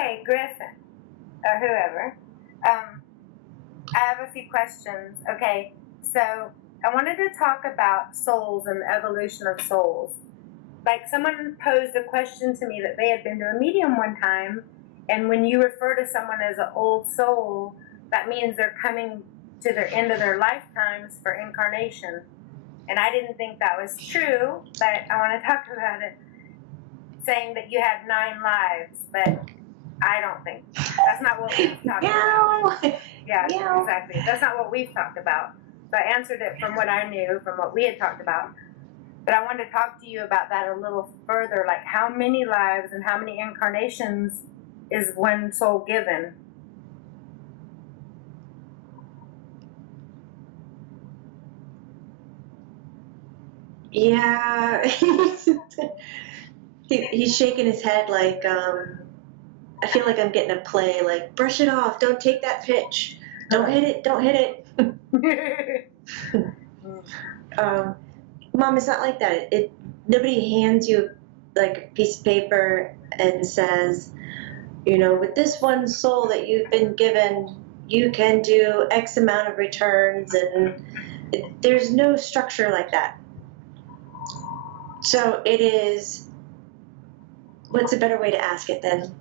Okay, Griffen, or whoever. I have a few questions. Okay, so I wanted to talk about souls and the evolution of souls. Like someone posed a question to me that they had been to a medium one time, and when you refer to someone as an old soul, that means they're coming to their end of their lifetimes for incarnation. And I didn't think that was true, but I want to talk about it, saying that you had 9 lives, but I don't think that's not what we've talked about. Yeah, exactly. That's not what we've talked about. So I answered it from what I knew, from what we had talked about. But I wanted to talk to you about that a little further, like how many lives and how many incarnations is one soul given? Yeah. He's shaking his head like, I feel like I'm getting a play, like, brush it off, don't take that pitch, don't hit it. Mom, it's not like that. Nobody hands you like a piece of paper and says, with this one soul that you've been given, you can do X amount of returns, and there's no structure like that. So it is, what's a better way to ask it then?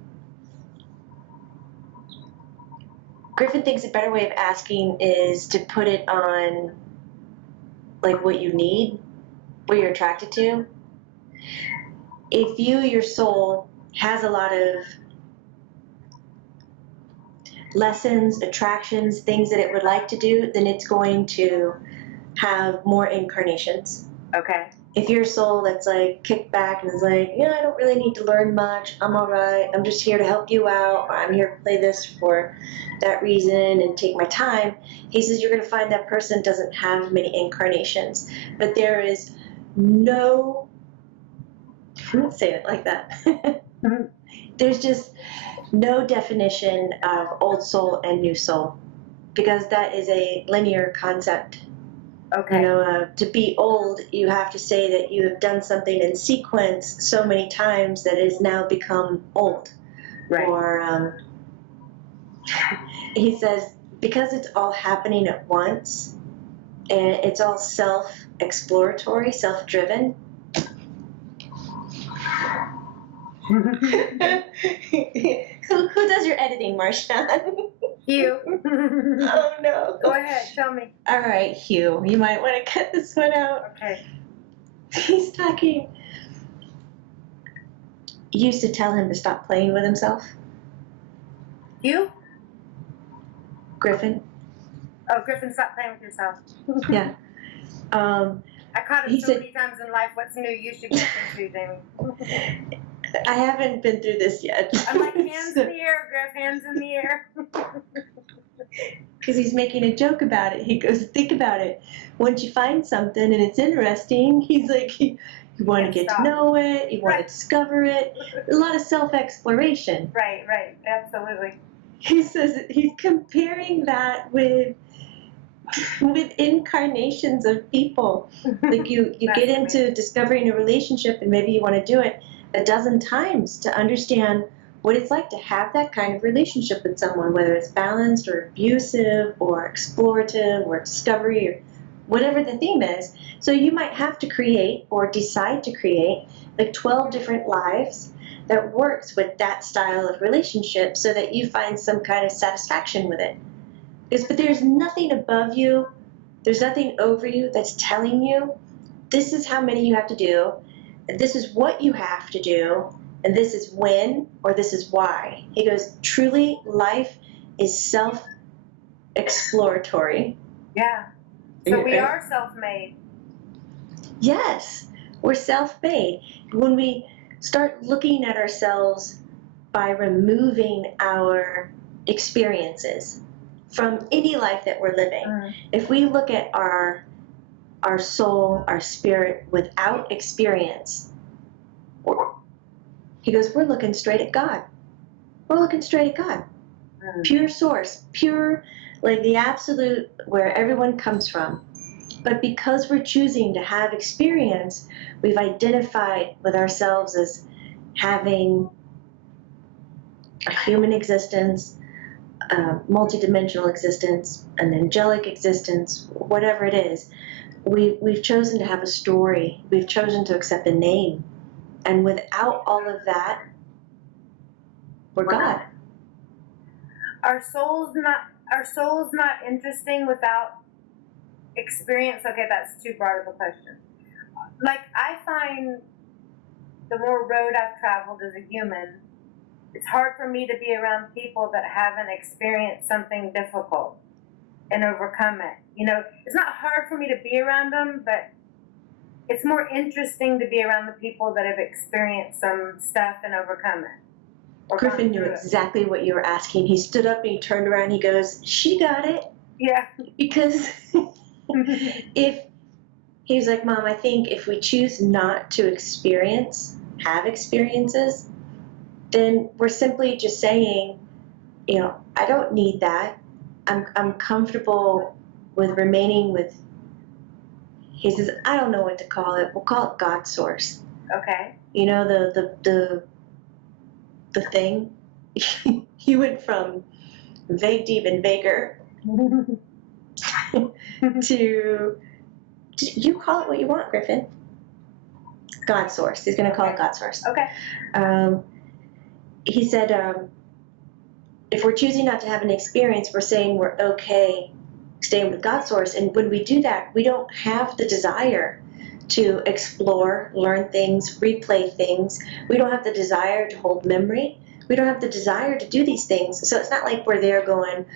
Griffin thinks a better way of asking is to put it on like what you need, what you're attracted to. If your soul, has a lot of lessons, attractions, things that it would like to do, then it's going to have more incarnations. Okay. If your soul that's like kicked back and is like, I don't really need to learn much, I'm all right, I'm just here to help you out, or I'm here to play this for that reason and take my time, he says you're going to find that person doesn't have many incarnations. But there is no, I won't say it like that. There's just no definition of old soul and new soul, because that is a linear concept. Okay. To be old, you have to say that you have done something in sequence so many times that it has now become old. Right. Or he says, because it's all happening at once, and it's all self-exploratory, self-driven. Who does your editing, Marshawn? Hugh. Oh no. Go ahead, tell me. All right, Hugh, you might want to cut this one out. Okay. He's talking. You used to tell him to stop playing with himself. Hugh? Griffin. Oh, Griffin, stop playing with yourself. Yeah. I caught him so many times in life. What's new? You should get into them. I haven't been through this yet. I'm like, hands in the air, Griff, hands in the air. Because he's making a joke about it. He goes, think about it. Once you find something and it's interesting, he's like, you want to get to know it, you want to discover it. A lot of self-exploration. Right, absolutely. He says he's comparing that with incarnations of people. Like you get into discovering a relationship and maybe you want to do it a dozen times to understand what it's like to have that kind of relationship with someone, whether it's balanced or abusive or explorative or discovery or whatever the theme is. So you might have to create or decide to create like 12 different lives that works with that style of relationship so that you find some kind of satisfaction with it. But there's nothing above you, there's nothing over you that's telling you this is how many you have to do, and this is what you have to do, and this is when, or this is why. He goes, truly, life is self-exploratory. Yeah. So we are self-made. Yes, we're self-made. When we start looking at ourselves by removing our experiences from any life that we're living, if we look at our soul, our spirit without experience, he goes, we're looking straight at God. We're looking straight at God. Pure source, pure, like the absolute where everyone comes from. But because we're choosing to have experience, we've identified with ourselves as having a human existence, a multidimensional existence, an angelic existence, whatever it is. We've chosen to have a story. We've chosen to accept a name. And without all of that, we're God. Are souls not interesting without experience? Okay, that's too broad of a question. Like, I find the more road I've traveled as a human, it's hard for me to be around people that haven't experienced something difficult and overcome it. You know, it's not hard for me to be around them, but it's more interesting to be around the people that have experienced some stuff and overcome it. Griffen knew exactly what you were asking. He stood up and he turned around. He goes, "She got it." Yeah. Because if he was like, "Mom, I think if we choose not to have experiences, then we're simply just saying, you know, I don't need that. I'm comfortable with remaining with." He says, "I don't know what to call it. We'll call it Godsource." Okay. You know, the thing. He went from vague, deep, and vaguer to, you call it what you want, Griffen. Godsource. He's going to call it Godsource. Okay. He said, if we're choosing not to have an experience, we're saying we're okay staying with Godsource. And when we do that, we don't have the desire to explore, learn things, replay things. We don't have the desire to hold memory. We don't have the desire to do these things. So it's not like we're there going,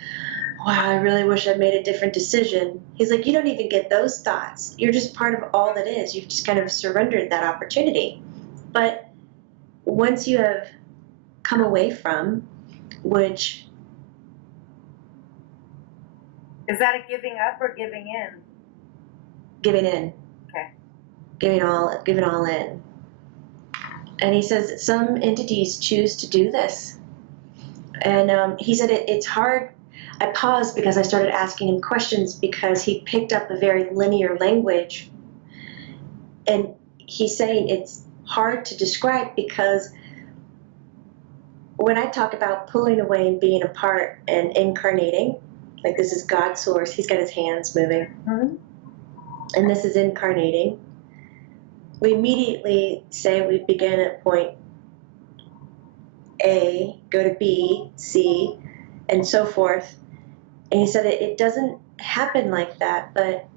wow, I really wish I made a different decision. He's like, you don't even get those thoughts. You're just part of all that is. You've just kind of surrendered that opportunity. But once you have come away from, which... Is that a giving up or giving in? Giving in. Okay. Giving all in. And he says that some entities choose to do this. And he said it's hard. I paused because I started asking him questions because he picked up a very linear language. And he's saying it's hard to describe because when I talk about pulling away and being apart and incarnating, like this is God's source, he's got his hands moving. Mm-hmm. And this is incarnating. We immediately say we begin at point A, go to B, C, and so forth. And he said it doesn't happen like that, but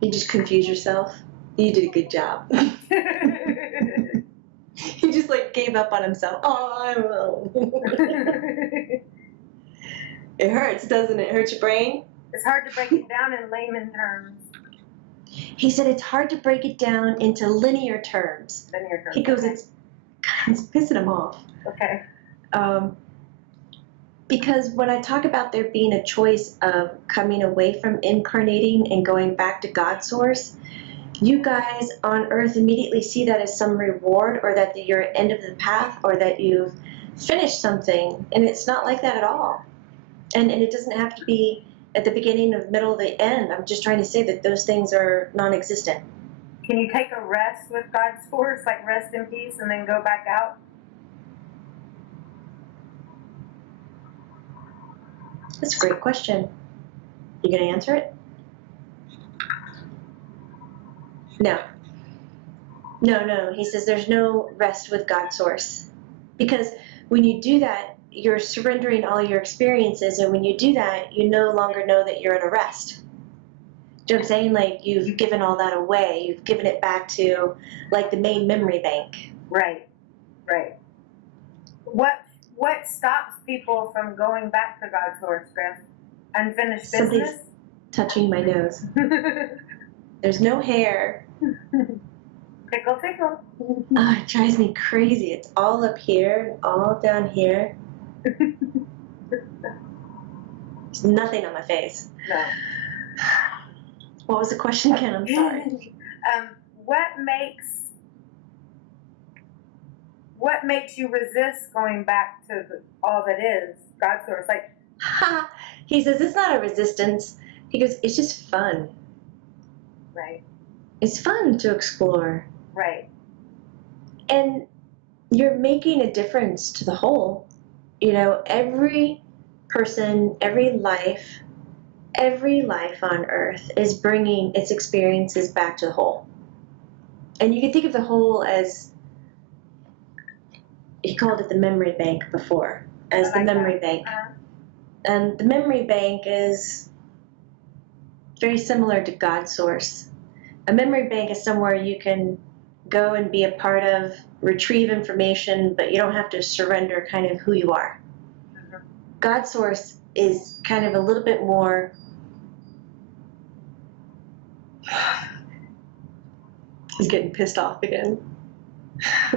you just confuse yourself. You did a good job. He just like gave up on himself. Oh, I will. It hurts, doesn't it? Hurt your brain? It's hard to break it down in layman terms. He said it's hard to break it down into linear terms. Linear terms. He goes, okay. It's pissing him off. Okay. Because when I talk about there being a choice of coming away from incarnating and going back to Godsource, you guys on Earth immediately see that as some reward or that you're at the end of the path or that you've finished something. And it's not like that at all. And it doesn't have to be at the beginning, of middle, the end. I'm just trying to say that those things are non-existent. Can you take a rest with God's force, like rest in peace, and then go back out? That's a great question. You gonna answer it? No. No. He says there's no rest with Godsource. Because when you do that, you're surrendering all your experiences, and when you do that, you no longer know that you're at a rest. Do you know what I'm saying? Like, you've given all that away. You've given it back to, like, the main memory bank. Right. What stops people from going back to God's source, Griff? Unfinished business? Something's touching my nose. There's no hair. Tickle. Oh, it drives me crazy. It's all up here, all down here. There's nothing on my face. No. What was the question again? I'm sorry. What makes you resist going back to all that is God's source? Like, he says it's not a resistance. He goes, it's just fun. Right. It's fun to explore. Right. And you're making a difference to the whole. You know, every person, every life on earth is bringing its experiences back to the whole. And you can think of the whole as, he called it the memory bank before, as the memory bank. And the memory bank is very similar to Godsource. A memory bank is somewhere you can go and be a part of, retrieve information, but you don't have to surrender kind of who you are. Godsource is kind of a little bit more, he's getting pissed off again.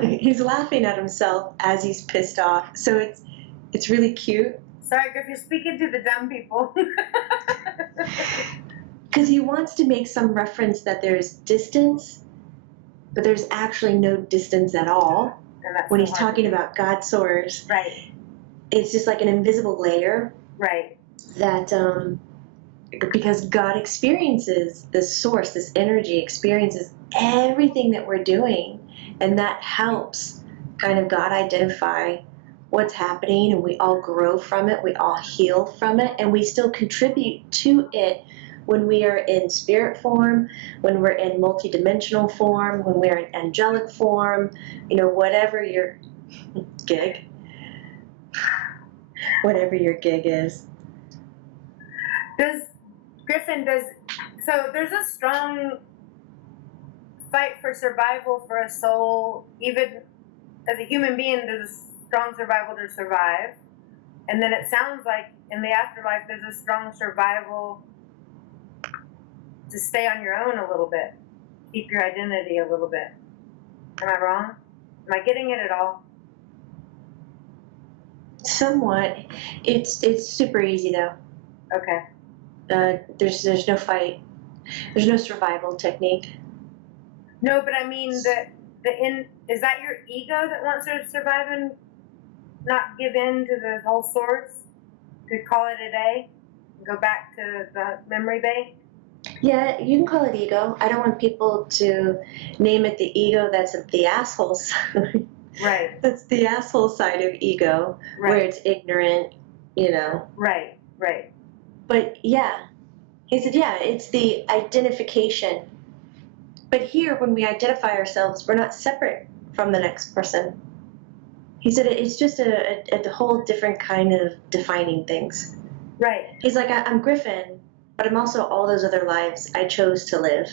He's laughing at himself as he's pissed off. So it's really cute. Sorry, Griff, you're speaking to the dumb people. Because he wants to make some reference that there's distance, but there's actually no distance at all. When he's talking about Godsource. Right. It's just like an invisible layer. Right. That, because God experiences this source, this energy, experiences everything that we're doing. And that helps kind of God identify what's happening, and we all grow from it, we all heal from it, and we still contribute to it when we are in spirit form, when we're in multidimensional form, when we're in angelic form, you know, whatever your gig is. So there's a strong fight for survival for a soul, even as a human being, there's a strong survival to survive. And then it sounds like in the afterlife, there's a strong survival to stay on your own a little bit, keep your identity a little bit. Am I wrong? Am I getting it at all? Somewhat. It's super easy though. Okay. There's no fight. There's no survival technique. No, but I mean is that your ego that wants to survive and not give in to the whole source? To call it a day? Go back to the memory bank? Yeah, you can call it ego. I don't want people to name it the ego that's the asshole side. Right. That's the asshole side of ego, right. Where it's ignorant, you know. Right, right. But yeah, he said, yeah, it's the identification. But here, when we identify ourselves, we're not separate from the next person. He said it's just a whole different kind of defining things. Right. He's like, I'm Griffen, but I'm also all those other lives I chose to live.